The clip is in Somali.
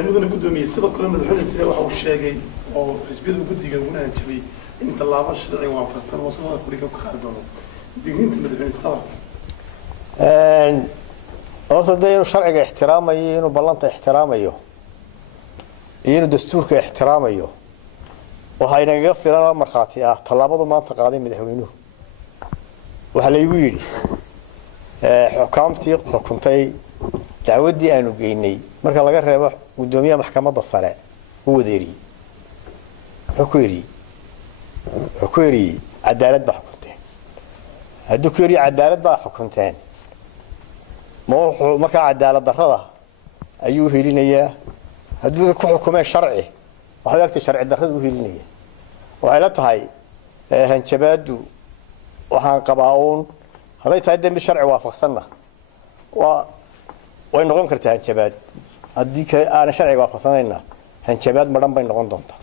mudane gudoomiye sidoo kale madaxweyne sida waxa uu sheegay oo xisbiyada guddiga ugu naanjabay in tallaabo sharci waafaqsan oo soo koriga ka qaadi doono digniinta madaxweyne sawarka horta dee inuu sharciga ixtiraamayo inuu ballanta ixtiraamayo iyo inuu dastuurka ixtiraamayo waxaa inaga filan markhaati ah tallaabadu maanta qaaday madaxweynuhu waxaa laygu yidhi xukaamtii xukuntay dacwaddii aanu geynay marka laga reebo gudoomiyaha maxkamadda sare u wadeeriyey wuxuu ku eriyey cadaalad baa xukunteen hadduu ku eriye cadaalad baa xukunteen ma wuxuu markaa cadaalad darrada ayuu helinayaa hadduu ku xukumeen sharci waxay agtay sharci darrada u helinaya waxay la tahay hanjabaadu waxaan qabaa uun hadday tahay dembi sharci waafaqsanna way noqon kartaa hanjabaad haddii aanan sharciga waafaqsanayna hanjabaad madhan bay noqon doontaa